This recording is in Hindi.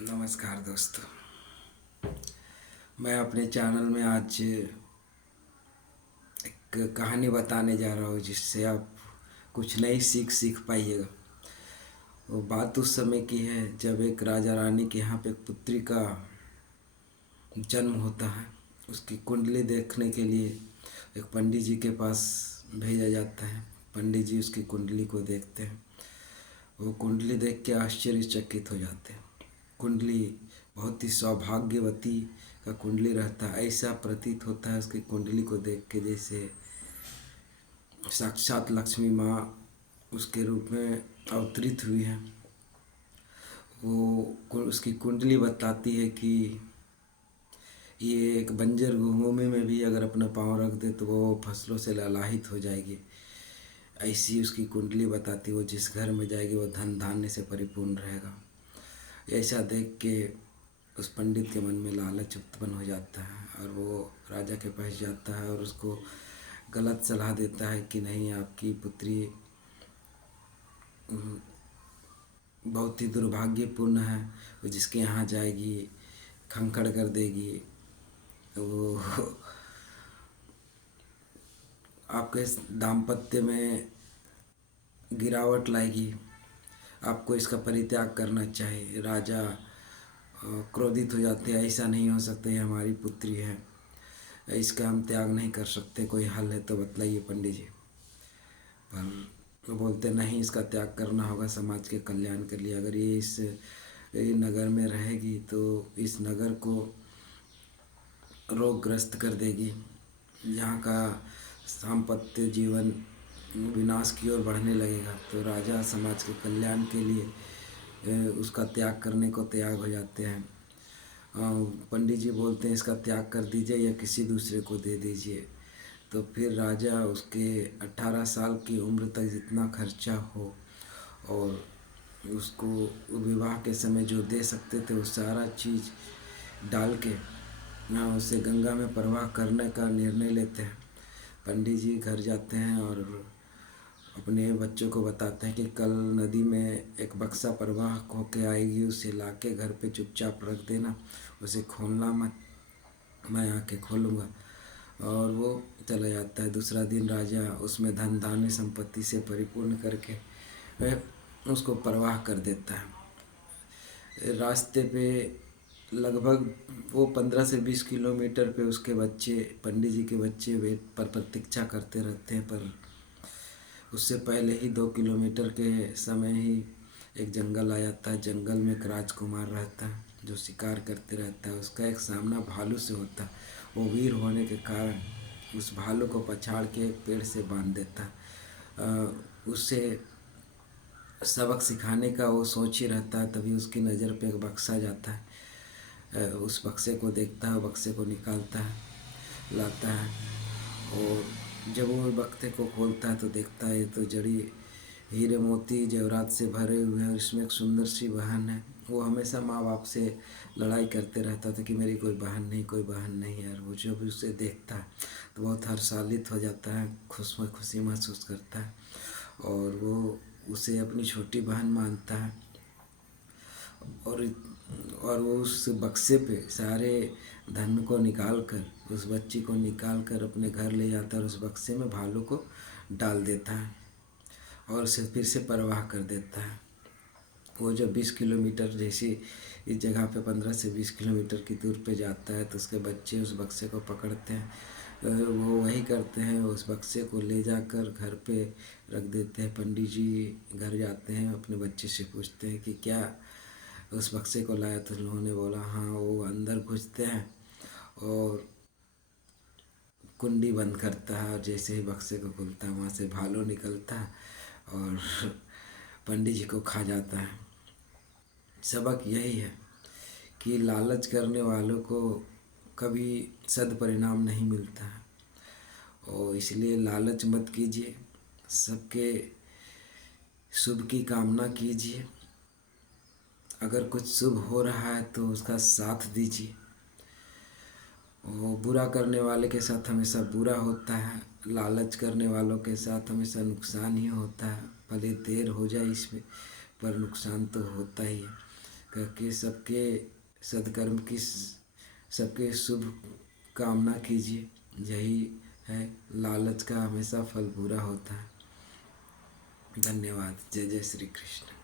नमस्कार दोस्तों। मैं अपने चैनल में आज एक कहानी बताने जा रहा हूँ जिससे आप कुछ नई सीख पाइएगा। वो बात उस समय की है जब एक राजा रानी के यहाँ पे एक पुत्री का जन्म होता है। उसकी कुंडली देखने के लिए एक पंडित जी के पास भेजा जाता है। पंडित जी उसकी कुंडली को देखते हैं। वो कुंडली देख के आश्चर्यचकित हो जाते हैं। कुंडली बहुत ही सौभाग्यवती का कुंडली रहता है। ऐसा प्रतीत होता है उसकी कुंडली को देख के जैसे साक्षात लक्ष्मी माँ उसके रूप में अवतरित हुई है। वो उसकी कुंडली बताती है कि ये एक बंजर भूमि में भी अगर अपना पाँव रख दे तो वो फसलों से ललाहित हो जाएगी। ऐसी उसकी कुंडली बताती, वो जिस घर में जाएगी वो धन धान्य से परिपूर्ण रहेगा। ऐसा देख के उस पंडित के मन में लालच उत्पन्न हो जाता है और वो राजा के पास जाता है और उसको गलत सलाह देता है कि नहीं, आपकी पुत्री बहुत ही दुर्भाग्यपूर्ण है। वो जिसके यहाँ जाएगी खंखड़ कर देगी, वो आपके दाम्पत्य में गिरावट लाएगी। आपको इसका परित्याग करना चाहिए। राजा क्रोधित हो जाते हैं, ऐसा नहीं हो सकता, ये हमारी पुत्री है, इसका हम त्याग नहीं कर सकते, कोई हल है तो बतलाइए पंडित जी। पर वो बोलते नहीं, इसका त्याग करना होगा समाज के कल्याण के लिए। अगर ये इस नगर में रहेगी तो इस नगर को रोगग्रस्त कर देगी। यहाँ का दाम्पत्य जीवन विनाश की ओर बढ़ने लगेगा। तो राजा समाज के कल्याण के लिए उसका त्याग करने को तैयार हो जाते हैं। पंडित जी बोलते हैं इसका त्याग कर दीजिए या किसी दूसरे को दे दीजिए। तो फिर राजा उसके 18 साल की उम्र तक जितना खर्चा हो और उसको विवाह के समय जो दे सकते थे वो सारा चीज़ डाल के ना उसे गंगा में प्रवाह करने का निर्णय लेते हैं। पंडित जी घर जाते हैं और अपने बच्चों को बताते हैं कि कल नदी में एक बक्सा प्रवाह होके आएगी, उसे लाके घर पे चुपचाप रख देना, उसे खोलना मत, मैं आके खोलूँगा। और वो चला जाता है। दूसरा दिन राजा उसमें धन धान्य संपत्ति से परिपूर्ण करके वह उसको प्रवाह कर देता है। रास्ते पे लगभग वो 15 से 20 किलोमीटर पे उसके बच्चे, पंडित जी के बच्चे वेट पर प्रतीक्षा करते रहते हैं। पर उससे पहले ही 2 किलोमीटर के समय ही एक जंगल आ जाता है। जंगल में एक राजकुमार रहता है जो शिकार करते रहता है। उसका एक सामना भालू से होता है। वो वीर होने के कारण उस भालू को पछाड़ के एक पेड़ से बांध देता है। उसे सबक सिखाने का वो सोच ही रहता है। तभी उसकी नज़र पे एक बक्सा जाता है। उस बक्से को देखता है, बक्से को निकालता है, लाता है और जब वो बक्से को खोलता है तो देखता है तो जड़ी हीरे मोती जेवरात से भरे हुए हैं और इसमें एक सुंदर सी बहन है। वो हमेशा माँ बाप से लड़ाई करते रहता था कि मेरी कोई बहन नहीं, कोई बहन नहीं यार। वो जब उसे देखता है तो बहुत हर्षान्वित हो जाता है, खुशी महसूस करता है और वो उसे अपनी छोटी बहन मानता है। और वो उस बक्से पे सारे धन को निकाल कर, उस बच्ची को निकाल कर अपने घर ले जाता है और उस बक्से में भालू को डाल देता है और उसे फिर से परवाह कर देता है। वो जब 20 किलोमीटर जैसी इस जगह पे 15 से 20 किलोमीटर की दूर पे जाता है तो उसके बच्चे उस बक्से को पकड़ते हैं। वो वही करते हैं, उस बक्से को ले जाकर घर पे रख देते हैं। पंडित जी घर जाते हैं, अपने बच्चे से पूछते हैं कि क्या उस बक्से को लाया? तो उन्होंने बोला हाँ। वो अंदर घुसते हैं और कुंडी बंद करता है और जैसे ही बक्से को खुलता है वहाँ से भालू निकलता है और पंडित जी को खा जाता है। सबक यही है कि लालच करने वालों को कभी सदपरिणाम नहीं मिलता है और इसलिए लालच मत कीजिए। सबके शुभ की कामना कीजिए। अगर कुछ शुभ हो रहा है तो उसका साथ दीजिए। वो बुरा करने वाले के साथ हमेशा बुरा होता है, लालच करने वालों के साथ हमेशा नुकसान ही होता है। भले देर हो जाए इसमें पर नुकसान तो होता ही है। कह के सबके सद्कर्म की सबके शुभ कामना कीजिए। यही है, लालच का हमेशा फल बुरा होता है। धन्यवाद। जय जय श्री कृष्ण।